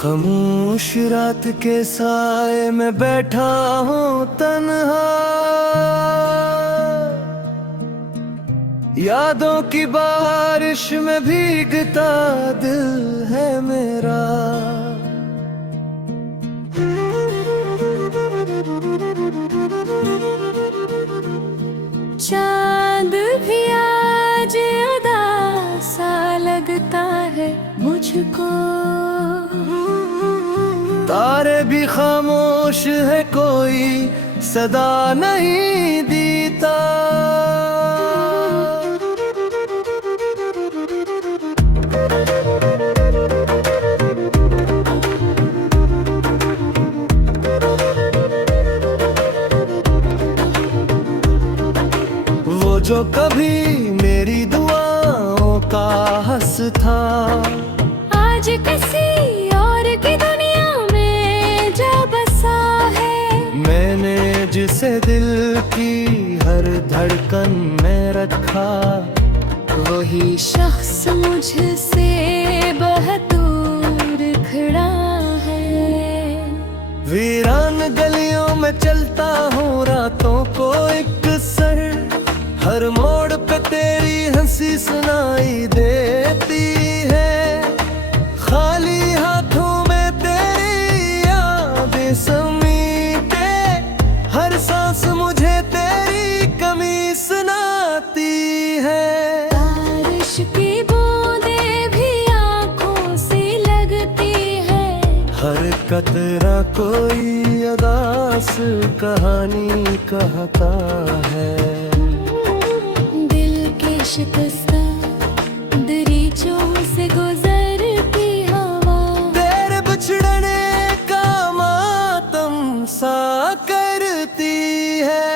खामोश रात के साए में बैठा हूँ तन्हा, यादों की बारिश में भीगता दिल है मेरा। चांद भी आज उदास सा लगता है मुझको, तारे भी खामोश है, कोई सदा नहीं देता। वो जो कभी मेरी दुआओं का हंस था, आज किसी और की दुनिया में जा बसा है। मैंने जिसे दिल की हर धड़कन में रखा, वही शख्स मुझसे बहुत दूर खड़ा है। वीरान गलियों में चलता हूँ रातों को एक सर, हर मोड़ पे तेरी हंसी सुनाई देती है। खाली हाथों में तेरी यादें समीटे, हर सांस मुझे तेरी कमी सुनाती है। बारिश की बूंदें भी आँखों से लगती है, हर कतरा कोई अदास कहानी कहता है। दिल के शिकस्ता दरीचों से गुजरती हवा, तेरे बिछड़ने का मातम सा करती है।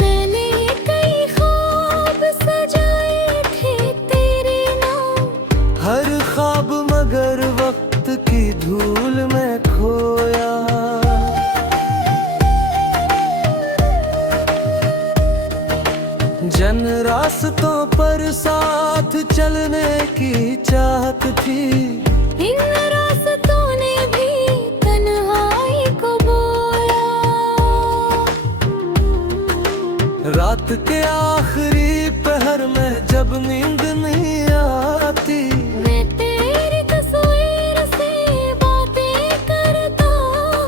मैंने कई ख्वाब सजाए थे तेरे नाम, हर ख्वाब मगर वक्त की धूल में खोया। जन रास्तों पर साथ चलने की चाहत थी, इन रास्तों ने भी तन्हाई को बोया। रात के आखिरी पहर में जब नींद नहीं आती, मैं तेरी तस्वीर से बातें करता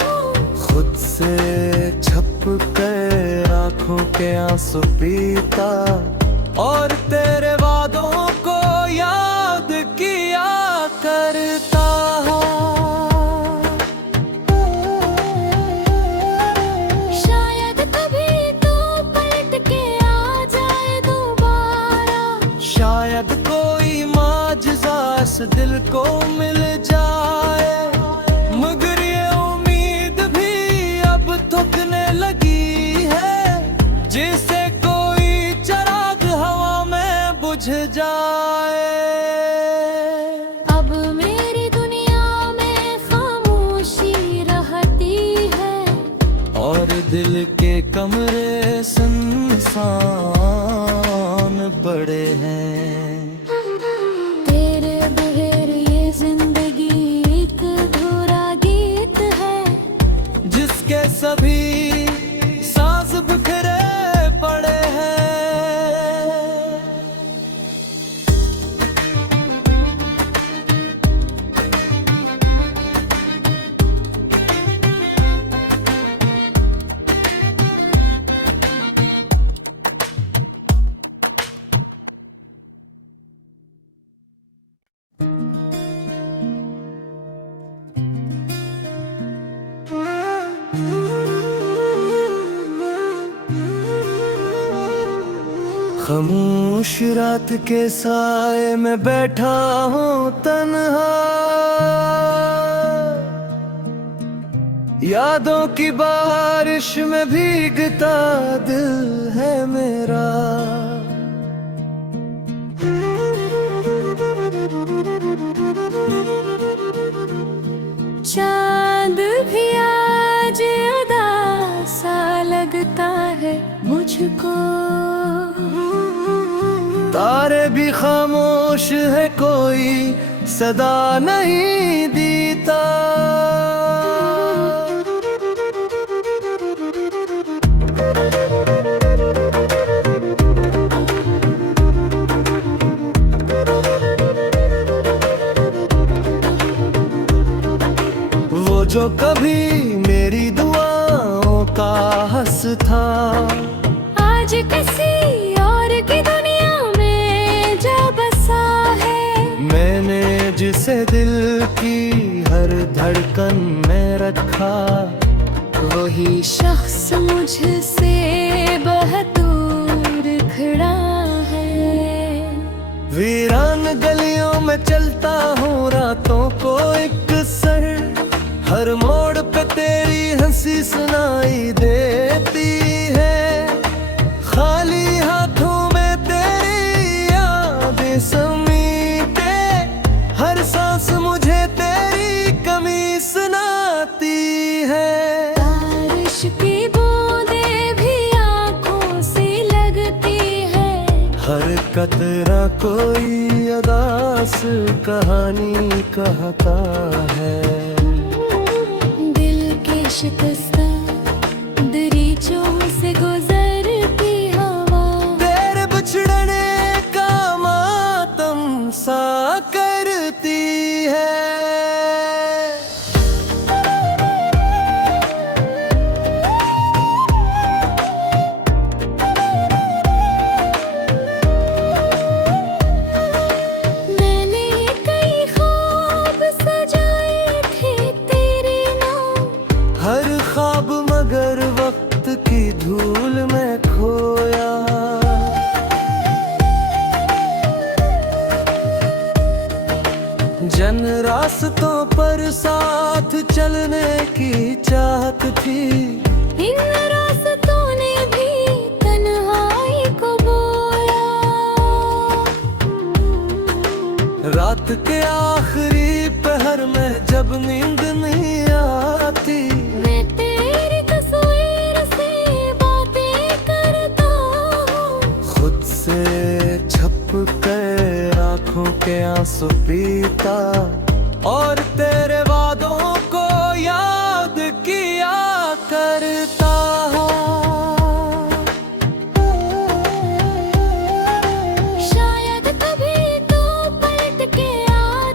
हूँ। खुद से छप कर आंखों के आंसू पीता, और तेरे वादों को याद किया करता हूँ। शायद कभी तो पलट के आ जाए दोबारा, शायद कोई माजज़ा इस दिल को मिल जाए, मगर ये उम्मीद भी अब थकने लगी है। जिसे कोई चराग हवा में बुझ जाए। अब मेरी दुनिया में खामोशी रहती है, और दिल के कमरे सुनसान पड़े हैं। तेरे बगैर ये जिंदगी एक अधूरा गीत है, जिसके सभी साज बिखरे पड़े हैं। खामोश रात के साए में बैठा हूँ तन्हा, यादों की बारिश में भीगता दिल है मेरा। चांद भी आज मुझको। तारे भी खामोश है, कोई सदा नहीं देता। वो जो कभी मेरी दुआओं का हंस था, आज किसी और की दुनिया में जा बसा है। मैंने जिसे दिल की हर धड़कन में रखा, वही शख्स मुझसे बहुत दूर खड़ा है। वीरान गलियों में चलता हूँ रातों को एक सर, हर मोड़ पे तेरी हंसी सुनाई देती है। खाली हाथों में तेरी यादें समीटे, हर सांस मुझे तेरी कमी सुनाती है। बारिश की बूंदें भी आँखों से लगती है। हर कतरा कोई अदास कहानी कहता है। दिल के शिकस्ता दरीचों से गुजरती हवा, तेरे बिछड़ने का मातम सा करती है। मैंने कई ख्वाब सजाए थे तेरे नाम। हर ख्वाब मगर वक्त की धूल में खोया। जन रास्तों पर साथ चलने की चाहत थी, इन रास्तों ने भी तन्हाई को बोया। रात के आखिरी पहर में जब नींद नहीं आती, मैं तेरी तस्वीर से बातें करता हूँ। खुद से छप कर आंखों के आंसू पीता, और तेरे वादों को याद किया करता हूँ। शायद कभी तो पलट के आ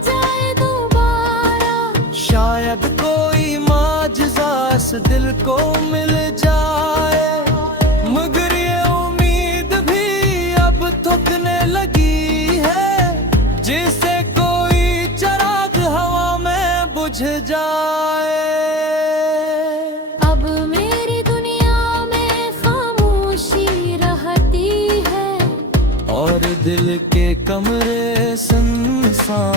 जाए दोबारा। शायद कोई माजज़ा इस दिल को मिल जाए, मगर ये उम्मीद भी अब थकने लगी है। जिसे कोई चिराग हवा में बुझ जाए। अब मेरी दुनिया में खामोशी रहती है, और दिल के कमरे सुनसान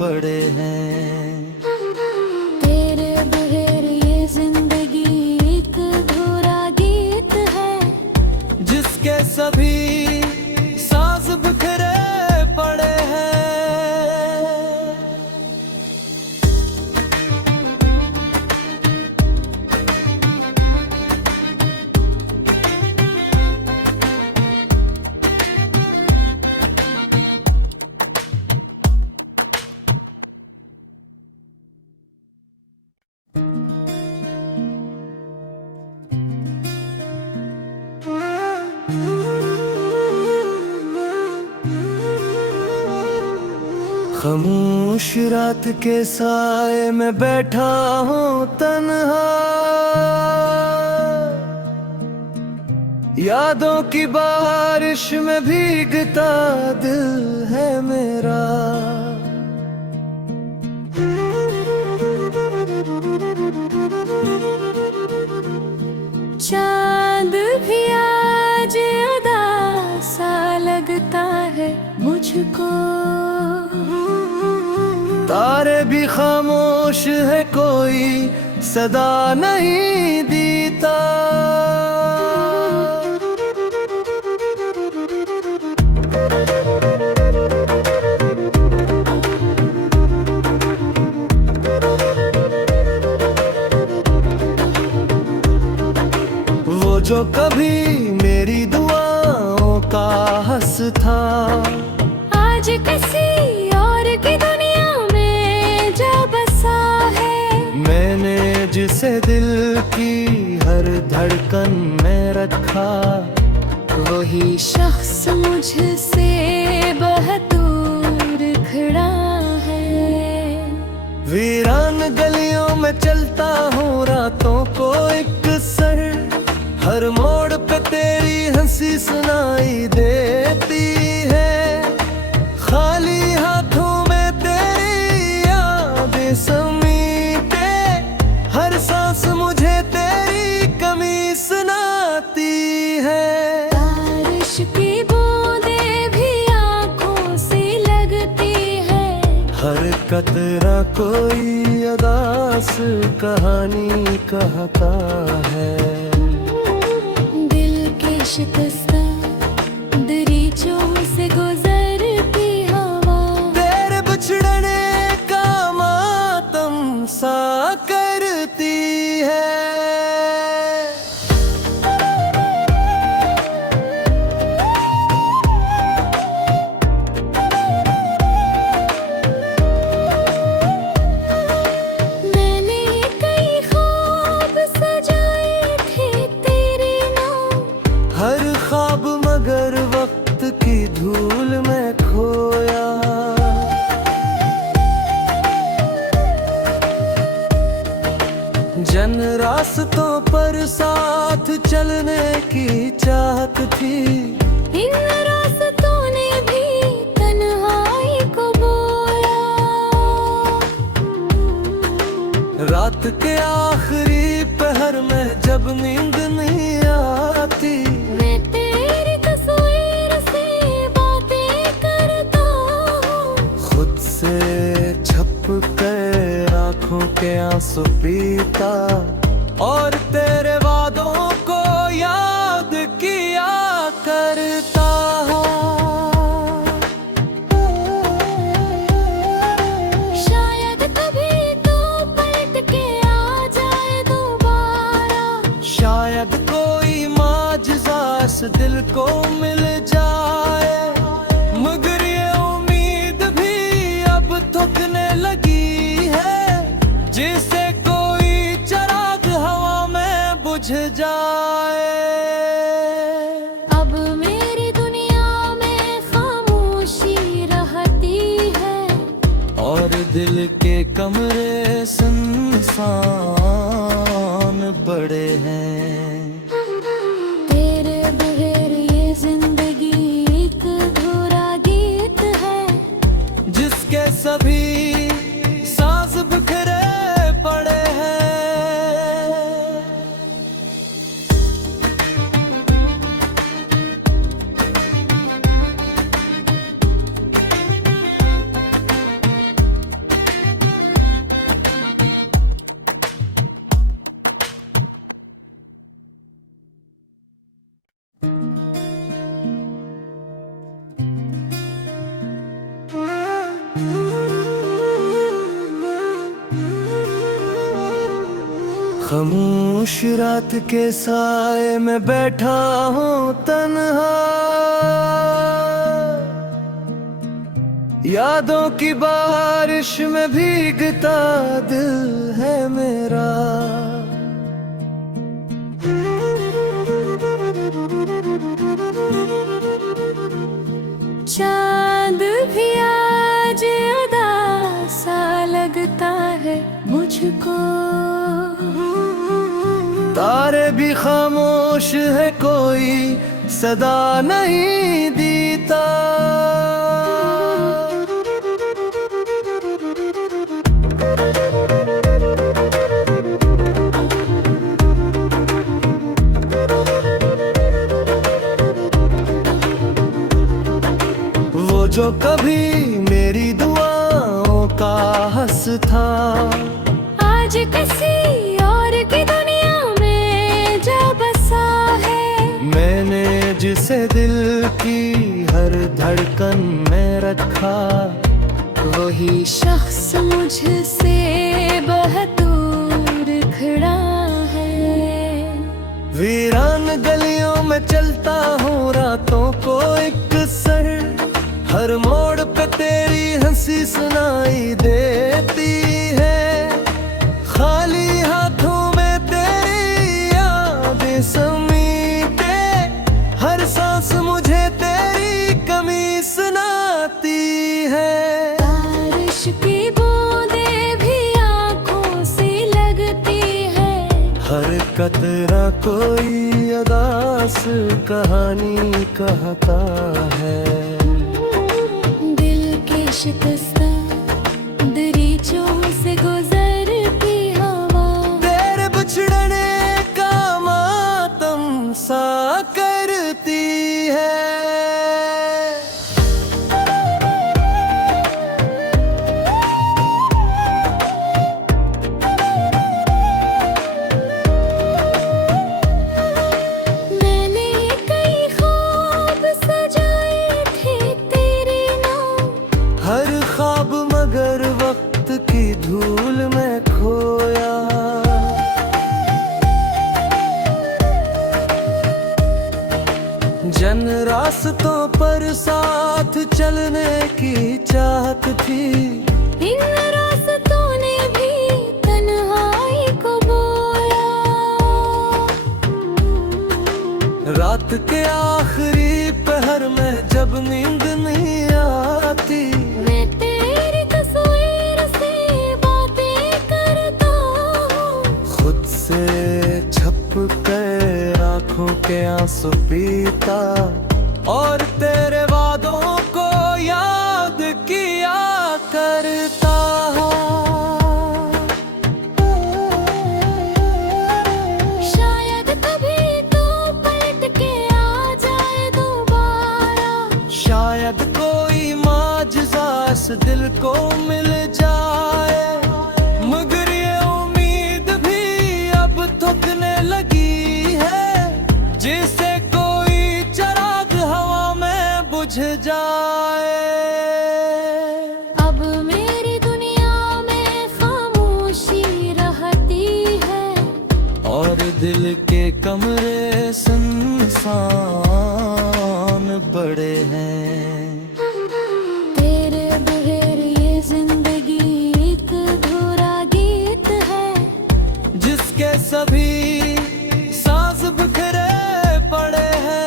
पड़े हैं। तेरे बगैर ये जिंदगी एक अधूरा गीत है। जिसके सभी साज बिखरे पड़े हैं। खामोश रात के साए में बैठा हूँ तन्हा, यादों की बारिश में भीगता दिल है मेरा। चांद भी आज उदासा लगता है मुझको। तारे भी खामोश है, कोई सदा नहीं देता। वो जो कभी मेरी दुआओं का हंस था, आज किसी और की दुनिया में जा बसा है। मैंने जिसे दिल की हर धड़कन में रखा, वही शख्स मुझसे बहुत दूर खड़ा है। वीरान गलियों में चलता हूँ रातों को एक सर, हर मोड़ पे तेरी हंसी सुनाई देती है। खाली हाथों में तेरी यादें समीटे, हर सांस मुझे तेरी कमी सुनाती है। बारिश की बूंदें भी आँखों से लगती है, हर कतरा कोई अदास कहानी कहता है। दिल की शिकस्ता दरीचों से गुजरती हवा, तेरे बिछड़ने का मातम सा करती है। मैंने कई ख्वाब सजाए थे तेरे नाम, हर ख्वाब मगर वक्त की धूल में खोया। जन रास्तों पर साथ चलने की चाहत थी, इन रास्तों ने भी तन्हाई को बोया। रात के आखिरी पहर में जब नींद नहीं आती, मैं तेरी तस्वीर से बातें करता हूँ, खुद से छप कर आंखों के आंसू पीता, और तेरे वादों को याद किया करता हूँ। शायद कभी तो पलट के आ जाए दोबारा, शायद कोई माजज़ा इस दिल को मिल जाए, मगर ये उम्मीद भी अब थकने लगी है। जिसे कोई चिराग हवा में बुझ जाए। अब मेरी दुनिया में खामोशी रहती है, और दिल के कमरे सुनसान पड़े हैं। तेरे बगैर ये जिंदगी एक अधूरा गीत है, जिसके सभी साज बिखरे पड़े हैं। खामोश रात के साए में बैठा हूँ तन्हा, यादों की बारिश में भीगता दिल है मेरा। चांद भी आज उदासा लगता है मुझको, तारे भी खामोश है, कोई सदा नहीं देता। वो जो कभी मेरी दुआओं का हंस था, आज किसी और की दुनिया में जा बसा है। मैंने जिसे दिल की हर धड़कन में रखा, वही शख्स मुझसे बहुत दूर खड़ा है। वीरान गलियों चलता हूँ रातों को एक सर, हर मोड़ पे तेरी हंसी सुनाई देती है। खाली हाथों में तेरी यादें समीटे, हर सांस मुझे तेरी कमी सुनाती है। बारिश की बूंदें भी आँखों से लगती है, हर कतरा कोई अदास कहानी कहता है। दिल के शिकस्ता दरीचों से गुजरती हवा, तेरे बिछड़ने का मातम सा करती है। मैंने कई ख्वाब सजाए थे तेरे नाम, हर ख्वाब मगर वक्त की धूल में खोया। जन रास्तों पर साथ चलने की चाहत थी, इन रास्तों ने भी तन्हाई को बोया। रात के आखिरी पहर में जब नींद नहीं आती, मैं तेरी तस्वीर से बातें करता हूँ, खुद से छप कर आंखों के आंसू पीता, और तेरे वादों को याद किया करता। शायद कभी तो पलट के आ जाए दोबारा, शायद कोई माजज़ा इस दिल को मिल जाए, मगर ये उम्मीद भी अब थकने लगी है, जिसे कोई चिराग हवा में बुझ जाए। अब मेरी दुनिया में खामोशी रहती है, और दिल के कमरे सुनसान पड़े हैं। तेरे बगैर ये जिंदगी एक अधूरा गीत है, जिसके सभी साज बिखरे पड़े हैं।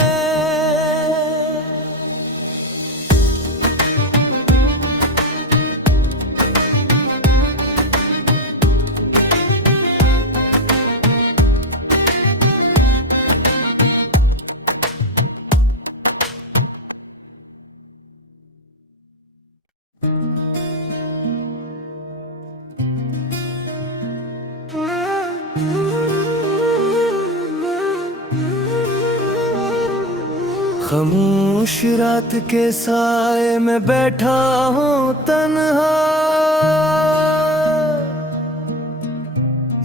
खामोश रात के साए में बैठा हूँ तन्हा,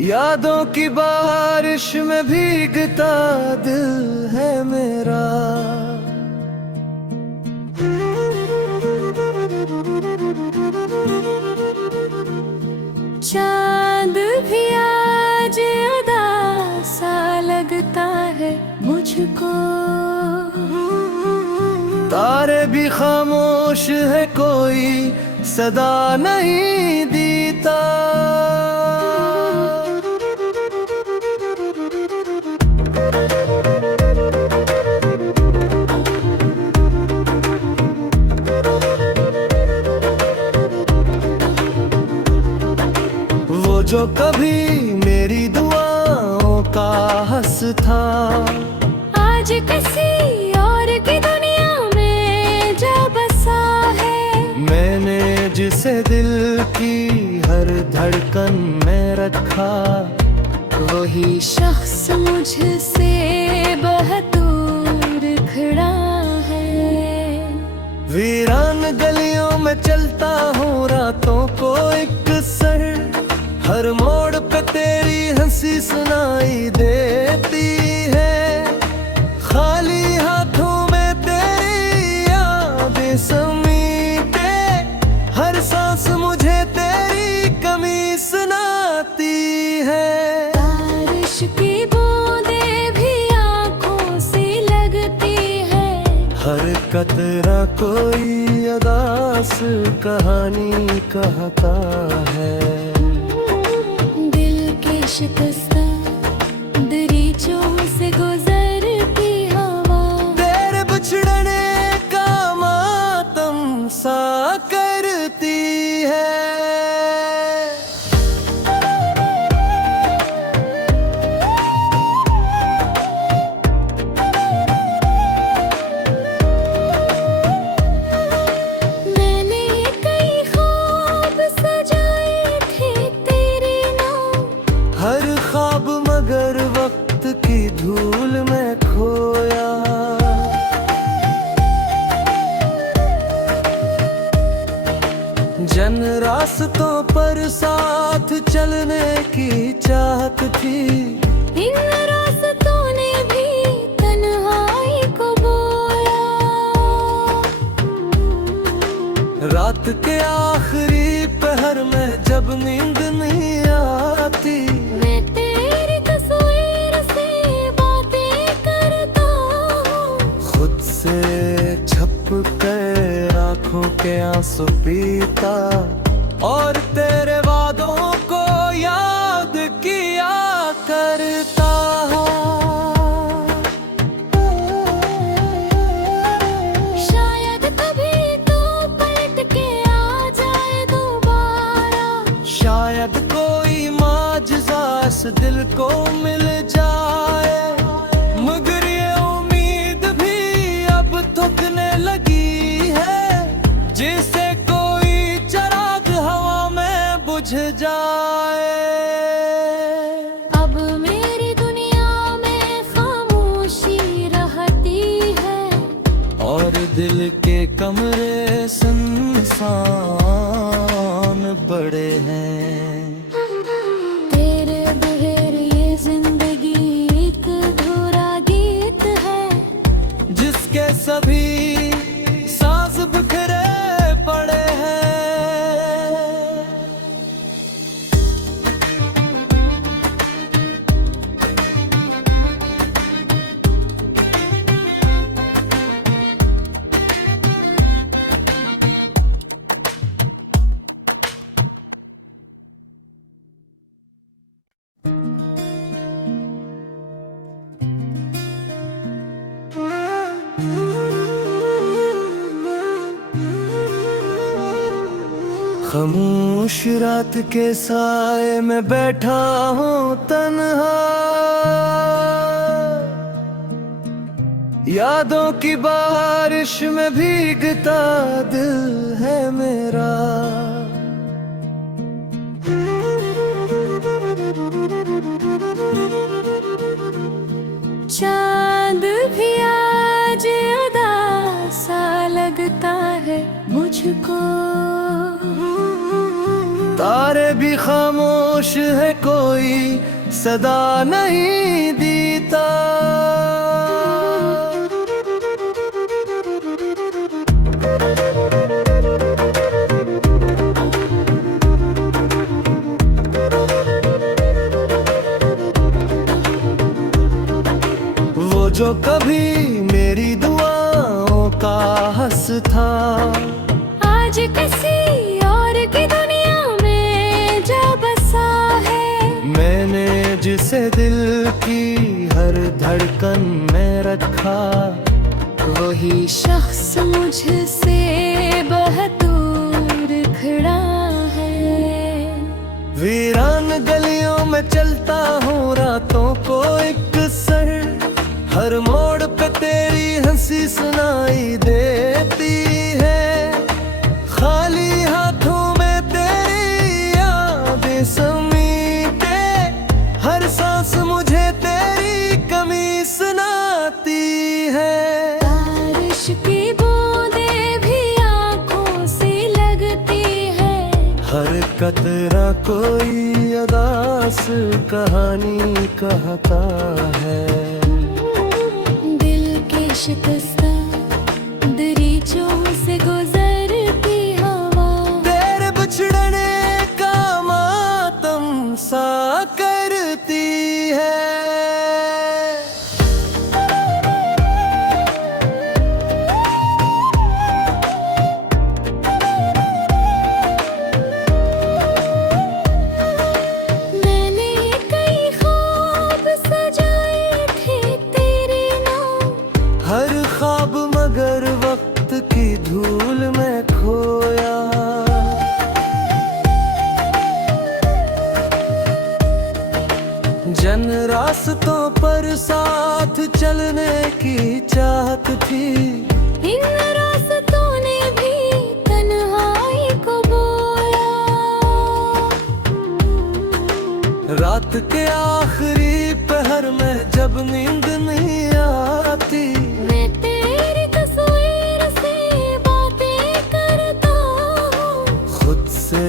यादों की बारिश में भीगता दिल है मेरा। चांद भी आज उदासा लगता है मुझको, तारे भी खामोश है, कोई सदा नहीं देता। वो जो कभी मेरी दुआओं का हंस था, आज किसी और की दुनिया में जा बसा है। मैंने जिसे दिल की हर धड़कन में रखा, वही शख्स मुझसे बहुत दूर खड़ा है। वीरान गलियों में चलता हूँ रातों को एक सर, हर मोड़ पे तेरी हंसी सुनाई देती है। खाली हाथों में तेरी यादें समीटे, हर सांस मुझे तेरी कमी सुनाती है। बारिश की बूंदें भी आँखों से लग हर कतरा कोई अदास कहानी कहता है। दिल के शिकस्ता दरीचों से गुजरती हवा तेरे बिछड़ने का मातम सा करती है। हर ख्वाब मगर वक्त की धूल में खोया। जन रास्तों पर साथ चलने की चाहत थी। इन रास्तों ने भी तन्हाई को बोया। रात के आखिरी पहर में जब नींद नहीं आती, मैं तेरी तस्वीर से बातें करता हूँ। खुद से छप कर आंखों के आंसू पीता और तेरे वादों को याद किया करता हूँ। शायद कभी तो पलट के आ जाए दोबारा। शायद कोई माजज़ा इस दिल को मिल जाए, मगर ये उम्मीद भी अब थकने लगी है। जिसे कोई चिराग हवा में बुझ जाए। अब मेरी दुनिया में खामोशी रहती है और दिल के कमरे सुनसान पड़े हैं। तेरे बगैर ये जिंदगी एक अधूरा गीत है, जिसके सभी साज बिखरे पड़े हैं। खामोश रात के साए में बैठा हूँ तन्हा। यादों की बारिश में भीगता दिल है मेरा। चांद भी आज उदासा लगता है मुझको। तारे भी खामोश है, कोई सदा नहीं देता। वो जो कभी मेरी दुआओं का हंस था, आज किसी और की दुनिया में जा बसा है। मैंने जिसे दिल की हर धड़कन में रखा, वही शख्स मुझसे बहुत दूर खड़ा है। वीरान गलियों में चलता हूँ रातों को एक सर। हर मोड़ पे तेरी हंसी सुनाई देती है। खाली हाथों में तेरी यादें समीटे, हर सांस मुझे तेरी कमी सुनाती है। बारिश की बूंदें भी आँखों से लगती है। हर कतरा कोई अदास कहानी कहता है। दिल के शिकस्ता दरीचों से गुजरती हवा तेरे बिछड़ने का मातम सा करती है। थी। इन रास्तों ने भी तन्हाई को बोया। रात के आखिरी पहर में जब नींद नहीं आती, मैं तेरी तस्वीर से बातें करता हूँ। खुद से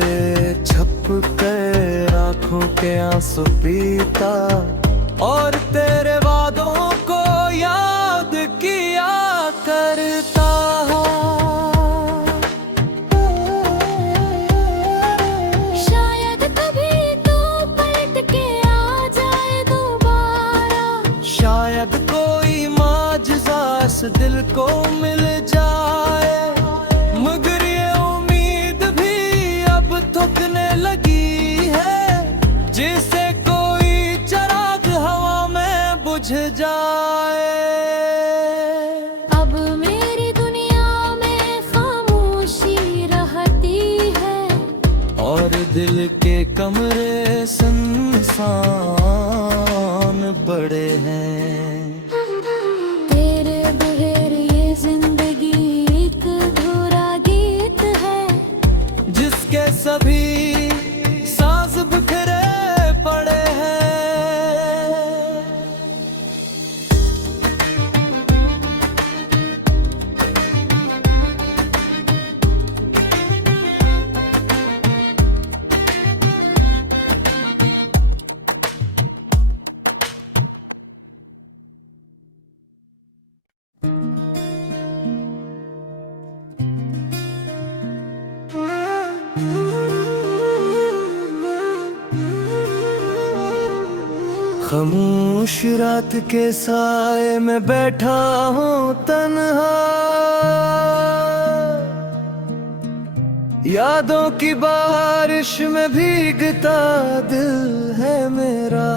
छप कर आंखों के आंसू पीता और तेरे वादों को याद किया करता हूँ। शायद कभी तो पलट के आ जाए दोबारा। शायद कोई माजज़ा इस दिल को मिल जाए, मगर ये उम्मीद भी अब थकने लगी है। जिसे कोई चिराग हवा में बुझ जाए। अब मेरी दुनिया में खामोशी रहती है और दिल के कमरे सुनसान पड़े हैं। तेरे बगैर ये जिंदगी एक अधूरा गीत है, जिसके सभी साज बिखरे पड़े हैं। खामोश रात के साए में बैठा हूँ तन्हा, यादों की बारिश में भीगता दिल है मेरा।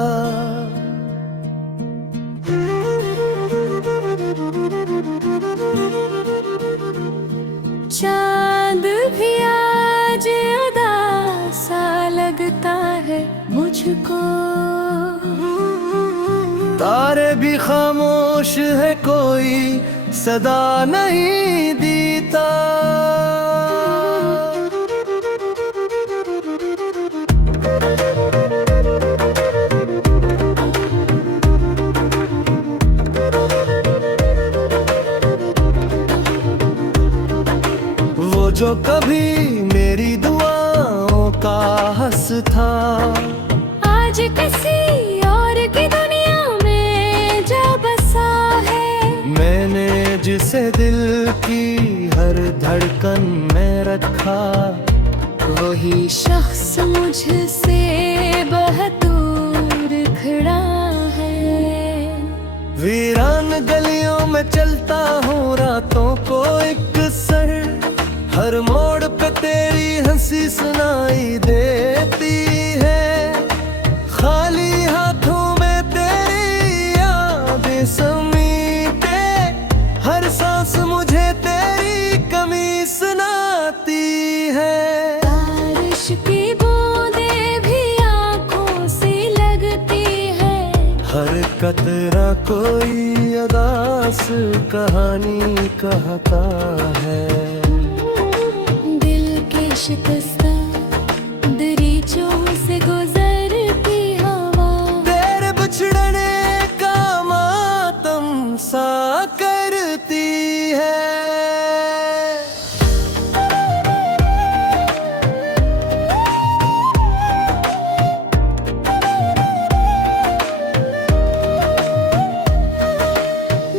चांद भी आज उदासा लगता है मुझको। तारे भी खामोश है, कोई सदा नहीं देता। वो जो कभी मेरी दुआओं का हंस था, आज किसी और की दुनिया में जा बसा है। मैंने जिसे दिल की हर धड़कन में रखा, वही शख्स मुझसे बहुत दूर खड़ा है। वीरान गलियों में चलता हूँ रातों को एक सर, हर मोड़ पे तेरी हंसी सुनाई देती है। खाली हाथों में तेरी यादें समीटे, हर सांस मुझे तेरी कमी सुनाती है। बारिश की बूंदें भी आँखों से लगती है, हर कतरा कोई अदास कहानी कहता है। दिल के शिकस्ता दरीचों से गुजरती हवा, तेरे बिछड़ने का मातम सा करती है।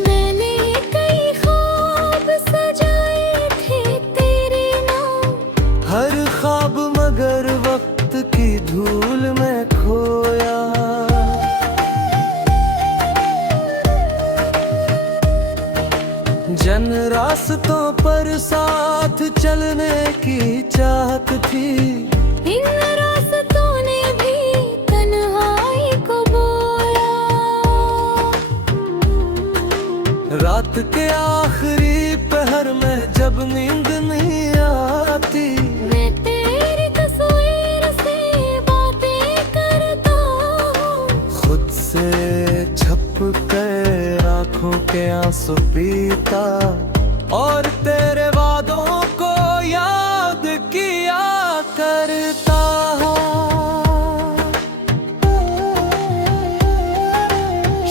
मैंने कई ख्वाब सजाए थे तेरे नाम, हर ख्वाब मगर वक्त की धूल में खोया। जन रास्तों पर साथ चलने की चाहत थी, इन रास्तों ने भी तन्हाई को बोया। रात के आखिरी पहर में जब नींद नहीं आती, मैं तेरी तस्वीर से बातें करता हूँ। खुद से छप कर आंखों के आंसू पीता और तेरे वादों को याद किया करता।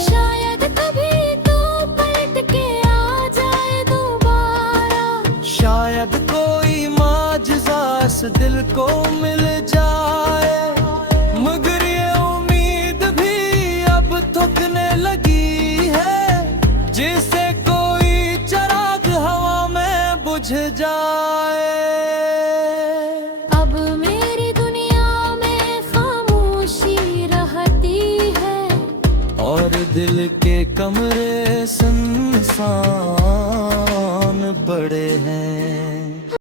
शायद कभी तो पलट के आ जाए दोबारा, शायद कोई माजज़ा इस दिल को मिल जाए, मगर ये उम्मीद भी अब थकने लगी है, जिसे कोई चिराग हवा में बुझ जाए। अब मेरी दुनिया में खामोशी रहती है और दिल के कमरे सुनसान पड़े हैं।